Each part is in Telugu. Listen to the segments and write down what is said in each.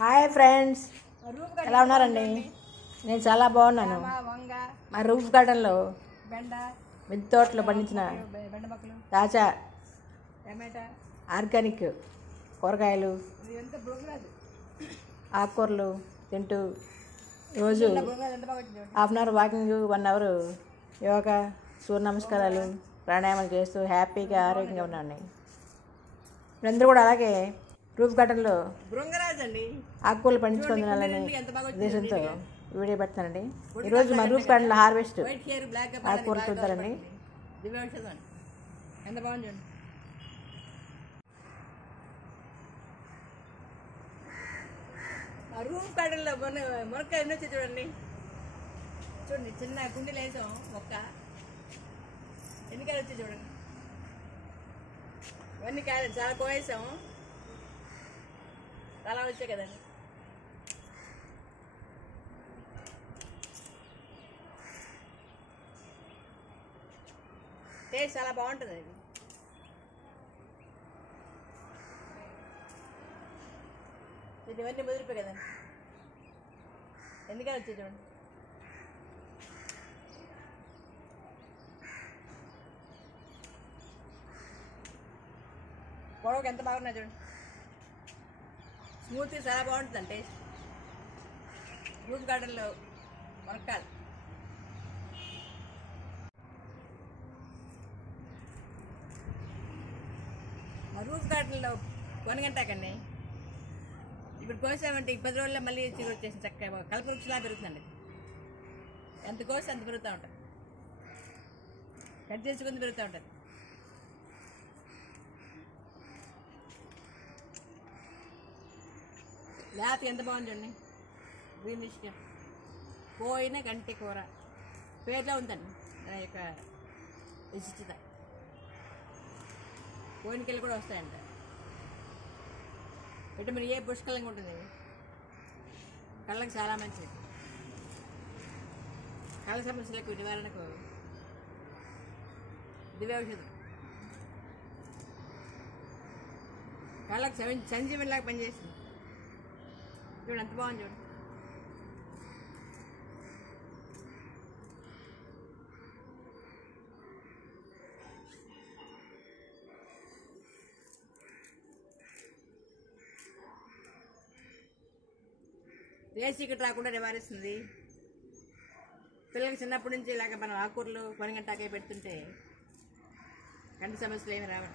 హాయ్ ఫ్రెండ్స్, ఎలా ఉన్నారండి? నేను చాలా బాగున్నాను. మా రూఫ్ గార్డెన్లో మిద్దె తోటలో పండించిన తాజా ఆర్గానిక్ కూరగాయలు, ఆకుకూరలు తింటూ రోజు half an hour walking, 1 hour yoga, సూర్య నమస్కారాలు, ప్రాణాయామాలు చేస్తూ హ్యాపీగా ఆరోగ్యంగా ఉన్నాను. మీరందరూ కూడా అలాగే రూఫ్ గార్డెన్లో ఆకుకూరలు పండించుకొని తినాలని ఉద్దేశంతో వీడియో పెడతానండి. ఈరోజు మా రూఫ్ గార్డెన్లో హార్వెస్ట్ ఆకుకూరలు చూద్దారండి. ఎంత బాగుంది. రూఫ్ గార్డెన్లో మునక్కాయ ఎన్ని వచ్చాయి చూడండి. చిన్న కుండీలు వేసాం, మొక్క ఎన్ని కాయలు వచ్చాయి చూడండి. ఇవన్నీ కాయలు చాలా కోవేసాం, చాలా వచ్చాయి కదండి. టేస్ట్ చాలా బాగుంటుంది. ఇది ఇవన్నీ ముదిరిపోయి కదండి. ఎందుకని వచ్చాయి చూడండి. పొడవుకి ఎంత బాగున్నాయి చూడండి. స్మూత్గా చాలా బాగుంటుందండి టేస్ట్. రూఫ్ గార్డెన్లో మునక్కాయలు. రూఫ్ గార్డెన్లో కొనగంటాకండి. ఇప్పుడు కోసామంటే 10 రోజుల్లో మళ్ళీ చిగురు వచ్చేసి చక్కగా కల్పవృక్షలా పెరుగుతుందండి. ఎంత కోసి అంత పెరుగుతూ ఉంటుంది. కట్ చేసుకుని పెరుగుతూ ఉంటుంది. లేత ఎంత బాగుంది చూడండి. గ్రీనిష్గా పోయిన గంటి కూర పేరులో ఉందండి దాని యొక్క విశిష్టత. పోయినకెళ్ళి కూడా వస్తాయంట. విటమిన్ ఏ పుష్కలంగా ఉంటుంది. కళ్ళకి చాలా మంచిది. కళ్ళ సమస్యలకు నివారణకు దివ్య ఔషధం. కళ్ళకి సంజీవనిలాగా పనిచేస్తుంది. చూడండి ఎంత బాగుంది చూడండి. రేసీకటి రాకుండా నివారిస్తుంది. పిల్లలకి చిన్నప్పటి నుంచి ఇలాగ మనం ఆకుకూరలు కొనిగంటాకే పెడుతుంటే కంటి సమస్యలు ఏమి రావు.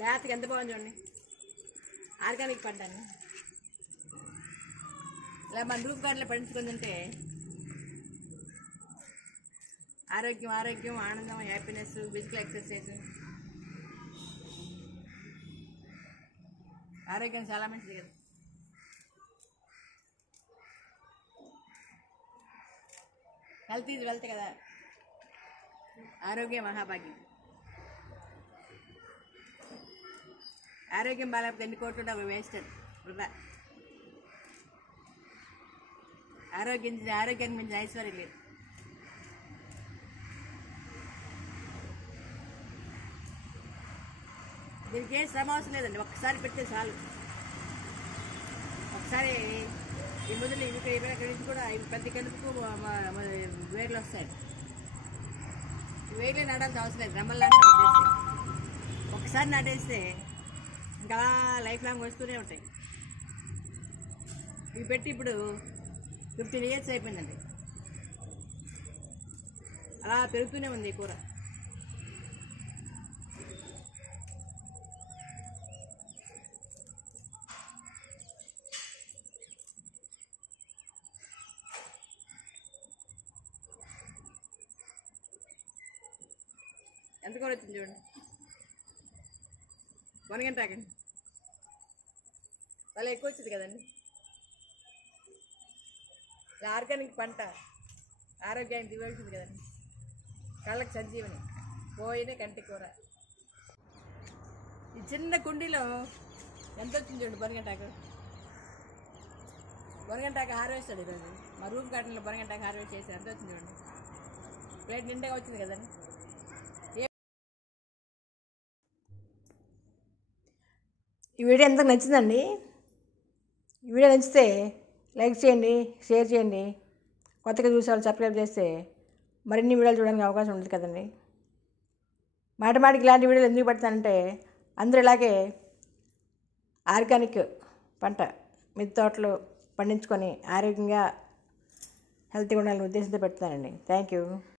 లేతకి ఎంత బాగుంది చూడండి. ఆర్గానిక్ పంట అండి. ఇలా మన రూఫ్ గార్డెన్లో పండించుకొని తింటే ఆరోగ్యం, ఆరోగ్యం, ఆనందం, హ్యాపీనెస్, ఫిజికల్ ఎక్సర్సైజ్, ఆరోగ్యానికి చాలా మంచిది కదా. హెల్త్ ఈజ్ వెల్త్ కదా. ఆరోగ్యం మహాభాగ్యం. ఆరోగ్యం బాగాలేకపోతే ఎన్ని కోట్లు అవి వేస్ట్ వృధా. ఆరోగ్యానికి మించి ఐశ్వర్యం లేదు. దీనికి ఏం శ్రమ అవసరం లేదండి. ఒక్కసారి పెడితే చాలు. ఒకసారి ఈ మొదలు ఇక్కడ నుంచి కూడా ప్రతి కలుపుకు వేర్లు వస్తాయి. వేర్లు నాటాల్సిన అవసరం లేదు. రెమ్మల్లాంటి నాటేస్తే, ఒకసారి నాటేస్తే ఇంకా లైఫ్ లాంగ్ వస్తూనే ఉంటాయి. ఇవి పెట్టి ఇప్పుడు 15 years అయిపోయిందండి. అలా పెరుగుతూనే ఉంది ఈ కూర. ఎంత కూర వచ్చింది చూడండి. కొనగంటాకండి చాలా ఎక్కువ వచ్చింది కదండి. ఆర్గానిక్ పంట ఆరోగ్యానికి దివ్యవుతుంది కదండి. కళ్ళకి సంజీవని, పోయిన కంటి కూర. ఈ చిన్న కుండీలో ఎంత వచ్చింది చూడండి. కొనగంటాకు బొనగంటాకు హార్వెస్టాడు ఈరోజు మా రూఫ్ గార్డెన్లో బొనగంటాకు హార్వెస్ట్ చేసి ఎంత వచ్చింది చూడండి. ప్లేట్ నిండుగా వచ్చింది కదండి. ఈ వీడియో ఎంతకు నచ్చిందండి? ఈ వీడియో నచ్చితే లైక్ చేయండి, షేర్ చేయండి. కొత్తగా చూసే వాళ్ళు సబ్స్క్రైబ్ చేస్తే మరిన్ని వీడియోలు చూడడానికి అవకాశం ఉంటుంది కదండి. మాటికి ఇలాంటి వీడియోలు ఎందుకు పెడతానంటే అందరూ ఇలాగే ఆర్గానిక్ పంట మిద్దె తోటలు పండించుకొని ఆరోగ్యంగా హెల్తీగా ఉండాలనే ఉద్దేశంతో పెడతానండి. Thank you.